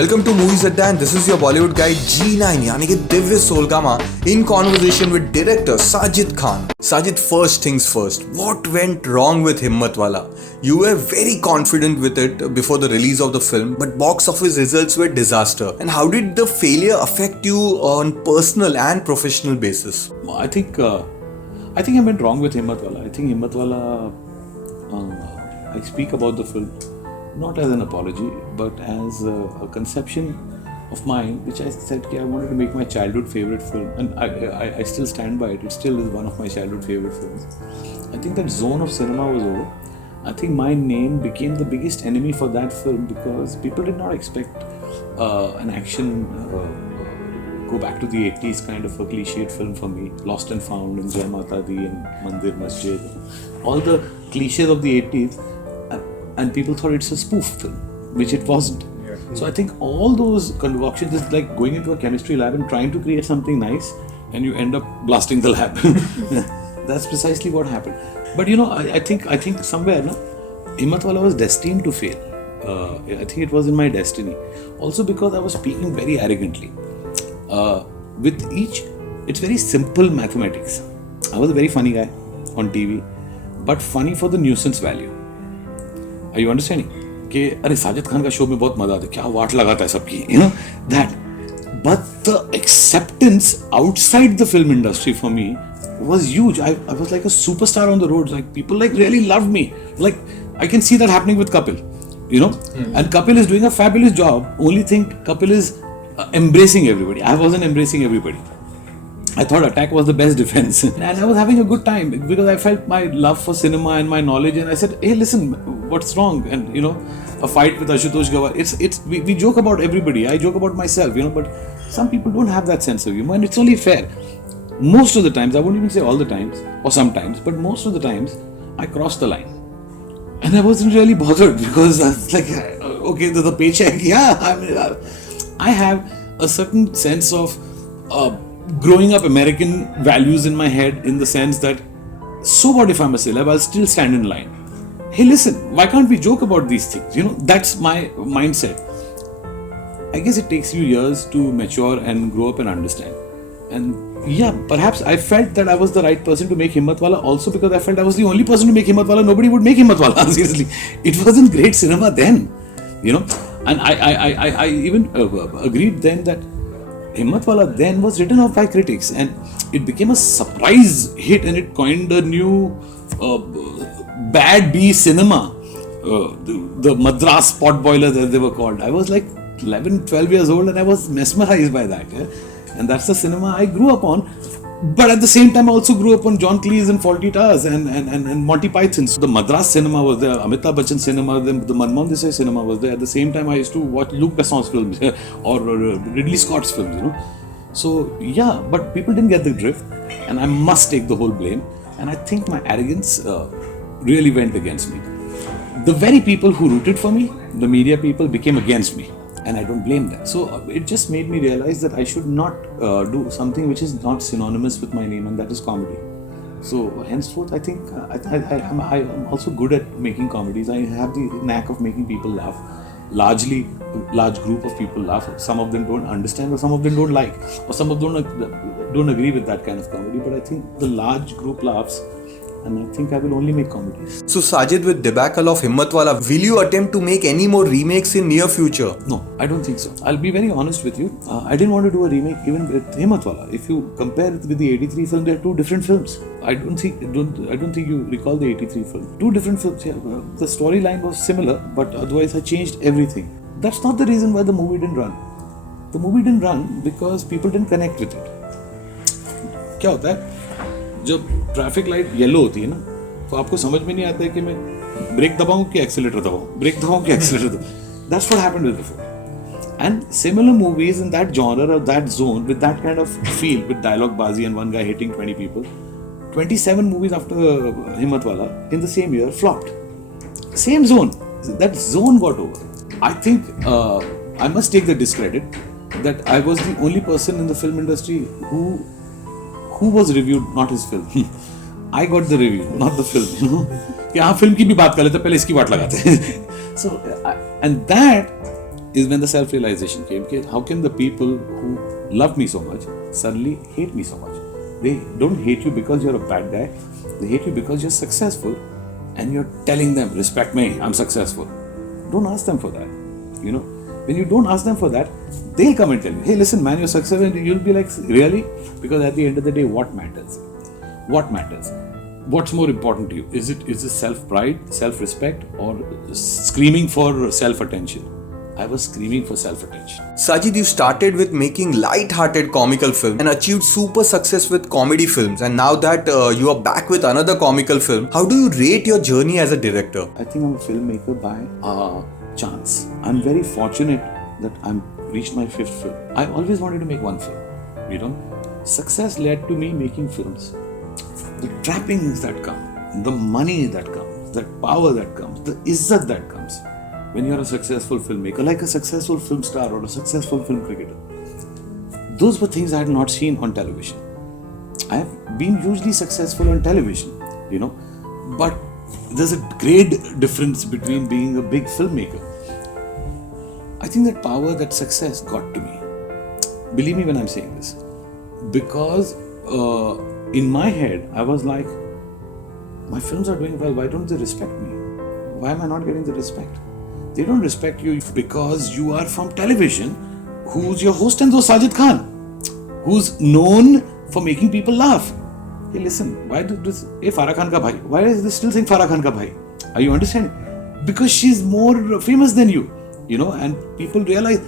Welcome to Movies Adda and this is your Bollywood guy G9 यानी कि Divya Soulgama in conversation with director Sajid Khan. Sajid, first things first, what went wrong with Himmatwala? You were very confident with it before the release of the film, but box office results were disaster. And how did the failure affect you on personal and professional basis? I think I went wrong with Himmatwala. I think Himmatwala, I speak about the film not as an apology, but as a conception of mine, which I said, I wanted to make my childhood favorite film, and I still stand by it. It still is one of my childhood favorite films. I think that zone of cinema was over. I think my name became the biggest enemy for that film because people did not expect an action go back to the 80s kind of a cliched film for me. Lost and Found and Jai Mata Di and Mandir Masjid. All the cliches of the 80s. And people thought it's a spoof film, which it wasn't. Yeah. So I think all those concoctions is like going into a chemistry lab and trying to create something nice, and you end up blasting the lab. That's precisely what happened. But I think somewhere, Himmatwala was destined to fail. I think it was in my destiny. Also because I was speaking very arrogantly. It's very simple mathematics. I was a very funny guy on TV, but funny for the nuisance value. Are you understanding? कि अरे साजिद खान का show में बहुत मजा आता है, क्या वाट लगाता है सबकी, that. But the acceptance outside the film industry for me was huge. I was like a superstar on the roads. Like people really loved me. Like I can see that happening with Kapil, and Kapil is doing a fabulous job. Only thing Kapil is embracing everybody. I wasn't embracing everybody. I thought Attack was the best defense. And I was having a good time because I felt my love for cinema and my knowledge, and I said, hey, listen, what's wrong? And a fight with Ashutosh Gawar. We joke about everybody. I joke about myself, but some people don't have that sense of humor, and it's only fair. Most of the times, I won't even say all the times or sometimes, but most of the times I crossed the line. And I wasn't really bothered because I was like, okay, the paycheck, yeah. I have a certain sense of growing up American values in my head, in the sense that, so what if I'm a celeb, I'll still stand in line. Hey, listen, why can't we joke about these things? That's my mindset. I guess it takes you years to mature and grow up and understand. And yeah, perhaps I felt that I was the right person to make Himmatwala, also because I felt I was the only person to make Himmatwala. Nobody would make Himmatwala, seriously. It wasn't great cinema then, And I even agreed then that Himmatwala then was written off by critics, and it became a surprise hit, and it coined a new bad B cinema, the Madras potboilers as they were called. I was like 11, 12 years old, and I was mesmerized by that. And that's the cinema I grew up on. But at the same time, I also grew up on John Cleese and Fawlty Towers and Monty Python. So the Madras cinema was there, Amitabh Bachchan cinema, the Manmohan Desai cinema was there. At the same time, I used to watch Luc Besson's films or Ridley Scott's films, So yeah, but people didn't get the drift, and I must take the whole blame. And I think my arrogance really went against me. The very people who rooted for me, the media people, became against me. And I don't blame them. So it just made me realize that I should not do something which is not synonymous with my name, and that is comedy. So henceforth, I think I'm also good at making comedies. I have the knack of making people laugh. Large group of people laugh. Some of them don't understand, or some of them don't like, or some of them don't agree with that kind of comedy. But I think the large group laughs. And I think I will only make comedies. So Sajid, with debacle of Himmatwala, will you attempt to make any more remakes in near future? No, I don't think so. I'll be very honest with you. I didn't want to do a remake even with Himmatwala. If you compare it with the 83 film, they are two different films. I don't think you recall the 83 film. Two different films. Yeah, the storyline was similar, but otherwise I changed everything. That's not the reason why the movie didn't run. The movie didn't run because people didn't connect with it. क्या होता है? जब traffic light yellow होती है ना, तो आपको समझ में नहीं आता है कि मैं ब्रेक दबाऊं कि एक्सीलरेटर दबाऊं, ब्रेक दबाऊं कि accelerator दबाऊं. That's what happened with the film. And similar movies in that genre or that zone with that kind of feel, with dialogue bazi and one guy hitting 20 people, 27 movies after Himmatwala in the same year flopped. Same zone. That zone got over. I think I must take the discredit that I was the only person in the film industry who was reviewed, not his film. I got the review, not the film. कि हाँ film की भी बात कर लेते, पहले इसकी बात लगाते हैं. So and that is when the self-realization came. Okay, how can the people who love me so much suddenly hate me so much? They don't hate you because you're a bad guy. They hate you because you're successful and you're telling them, respect me, I'm successful. Don't ask them for that. You know, when you don't ask them for that, they'll come and tell you, hey, listen, man, you're successful. And you'll be like, really? Because at the end of the day, what matters? What matters? What's more important to you? Is it self-pride, self-respect, or screaming for self-attention? I was screaming for self-attention. Sajid, you started with making light-hearted comical films and achieved super success with comedy films. And now that you are back with another comical film, how do you rate your journey as a director? I think I'm a filmmaker by chance. I'm very fortunate that I'm reached my 5th film. I always wanted to make one film. You know, success led to me making films. The trappings that come, the money that comes, that power that comes, the izzat that comes when you're a successful filmmaker, like a successful film star or a successful film cricketer. Those were things I had not seen on television. I have been hugely successful on television, you know, but there's a great difference between being a big filmmaker. I think that power, that success got to me. Believe me when I'm saying this. Because in my head, I was like, my films are doing well, why don't they respect me? Why am I not getting the respect? They don't respect you because you are from television. Who's your host? And Sajid Khan, who's known for making people laugh. Hey, listen, why do this? Hey, Farah Khan ka bhai. Why is this still saying Farah Khan ka bhai? Are you understanding? Because she's more famous than you, you know, and people realize.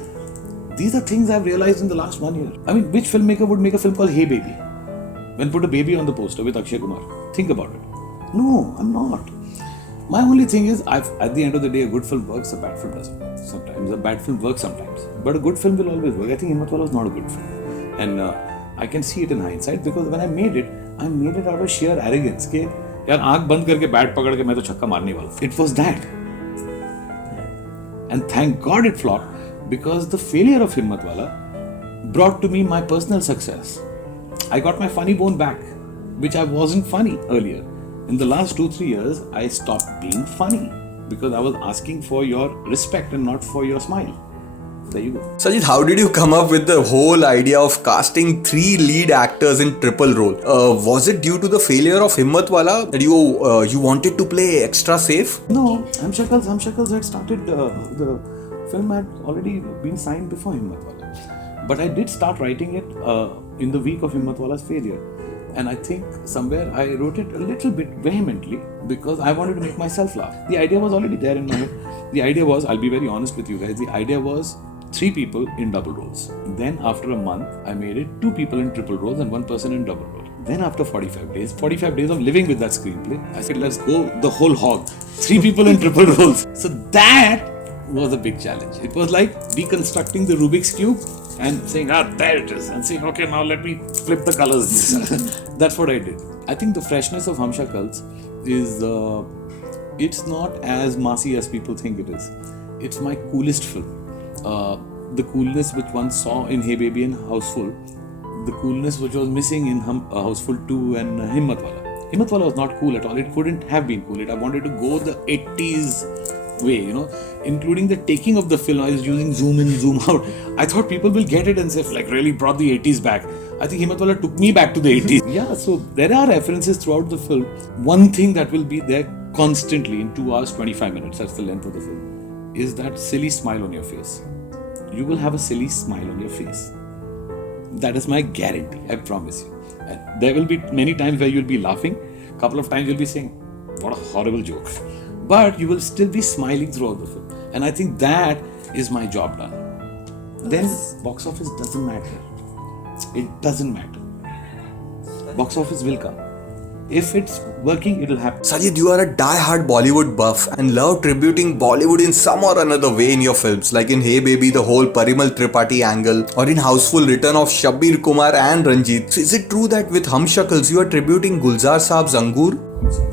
These are things I've realized in the last 1 year. I mean, which filmmaker would make a film called Hey Baby? Then put a baby on the poster with Akshay Kumar. Think about it. No, I'm not. My only thing is, at the end of the day, a good film works, a bad film doesn't work. Sometimes a bad film works sometimes. But a good film will always work. I think Himmatwala was not a good film. And I can see it in hindsight because when I made it out of sheer arrogance. Ke, yaar, aankh band karke bat pakad ke main to chakka marne wala. It was that. And thank God it flopped because the failure of Himmatwala brought to me my personal success. I got my funny bone back, which I wasn't funny earlier. In the last 2-3 years, I stopped being funny because I was asking for your respect and not for your smile. There you go. Sajid, how did you come up with the whole idea of casting 3 lead actors in triple role? Was it due to the failure of Himmatwala that you wanted to play extra safe? No, Hum Shakals had started, the film had already been signed before Himmatwala. But I did start writing it in the week of Himmatwala's failure. And I think somewhere I wrote it a little bit vehemently because I wanted to make myself laugh. The idea was already there in my head. The idea was, I'll be very honest with you guys, the idea was 3 people in double roles. Then after a month, I made it 2 people in triple roles and 1 person in double role. Then after 45 days of living with that screenplay, I said, let's go the whole hog. 3 people in triple roles. So that was a big challenge. It was like deconstructing the Rubik's Cube and saying, there it is. And saying, okay, now let me flip the colors. That's what I did. I think the freshness of Hum Shakals is, it's not as massy as people think it is. It's my coolest film. The coolness which one saw in Hey Baby and Houseful, the coolness which was missing in Houseful 2 and Himmatwala. Himmatwala was not cool at all. It couldn't have been cool. I wanted to go the 80s way, you know, including the taking of the film. I was using zoom in, zoom out. I thought people will get it and say, like, really brought the 80s back. I think Himmatwala took me back to the 80s. Yeah, so there are references throughout the film. One thing that will be there constantly in 2 hours, 25 minutes, that's the length of the film, is that silly smile on your face. You will have a silly smile on your face. That is my guarantee, I promise you. And there will be many times where you'll be laughing, a couple of times you'll be saying, what a horrible joke. But you will still be smiling throughout the film. And I think that is my job done. Then box office doesn't matter. It doesn't matter. Box office will come. If it's working, it'll happen. Sajid, you are a die-hard Bollywood buff and love tributing Bollywood in some or another way in your films, like in Hey Baby, the whole Parimal Tripathi angle, or in Houseful, return of Shabbir Kumar and Ranjit. So is it true that with Hum Shakals, you are tributing Gulzar Saab's Angur?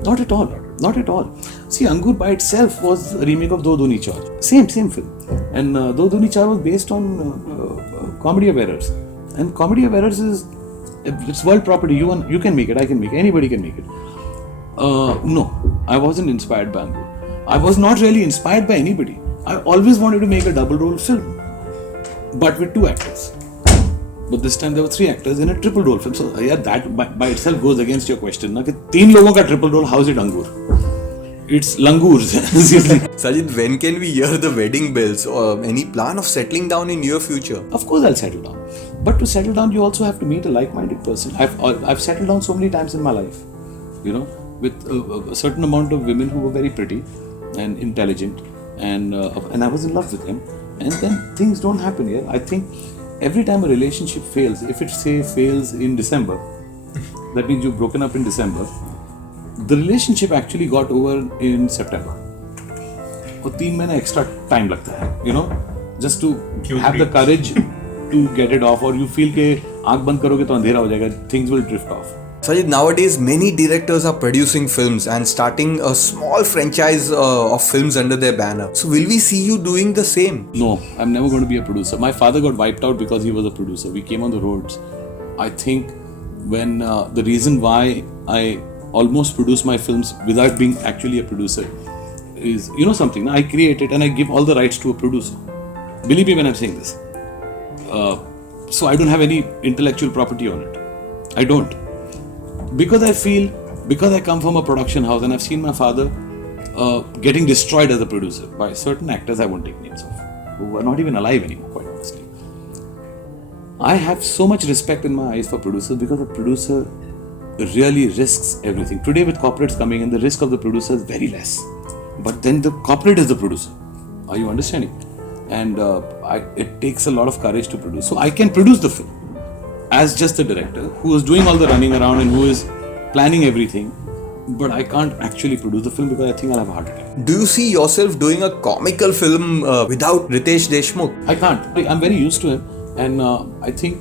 Not at all. Not at all. See, Angur by itself was a remake of Do Duni Char. Same film. And Do Duni Char was based on Comedy of Errors. And Comedy of Errors is, it's world property. You can make it, I can make it, anybody can make it. No, I wasn't inspired by Angur. I was not really inspired by anybody. I always wanted to make a double role film, but with 2 actors. But this time there were 3 actors in a triple role film. So yeah, that by itself goes against your question. ना कि 3 लोगों का triple role, how is it अंगूर? It's langur. Seriously. Sajid, when can we hear the wedding bells or any plan of settling down in near future? Of course I'll settle down. But to settle down, you also have to meet a like-minded person. I've settled down so many times in my life, you know, with a certain amount of women who were very pretty and intelligent, and I was in love with them. And then things don't happen here. I think every time a relationship fails, if it say fails in December, that means you've broken up in December, the relationship actually got over in September. और 3 महीने extra time लगता है, you know, just to have the courage to get it off, or you feel कि आँख बंद करोगे तो अंधेरा हो जाएगा, things will drift off. Sajid, nowadays many directors are producing films and starting a small franchise of films under their banner. So will we see you doing the same? No, I'm never going to be a producer. My father got wiped out because he was a producer. We came on the roads. I think when the reason why I almost produce my films without being actually a producer is, you know something, I create it and I give all the rights to a producer. Believe me when I'm saying this. So I don't have any intellectual property on it. I don't. Because I feel, because I come from a production house and I've seen my father getting destroyed as a producer by certain actors I won't take names of, who are not even alive anymore, quite honestly. I have so much respect in my eyes for producers because a producer really risks everything. Today with corporates coming in, the risk of the producer is very less. But then the corporate is the producer. Are you understanding? And it takes a lot of courage to produce. So I can produce the film as just the director who is doing all the running around and who is planning everything, but I can't actually produce the film because I think I'll have a heart attack. Do you see yourself doing a comical film without Ritesh Deshmukh? I can't. I'm very used to him, and I think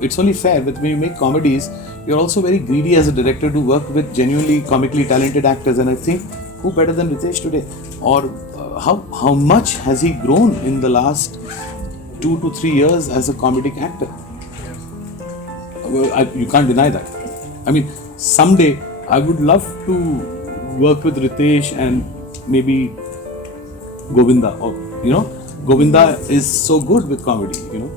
it's only fair that when you make comedies, you're also very greedy as a director to work with genuinely comically talented actors, and I think who better than Ritesh today? Or how much has he grown in the last 2 to 3 years as a comedic actor? You can't deny that. I mean, someday I would love to work with Ritesh and maybe Govinda. Or, you know, Govinda is so good with comedy, you know.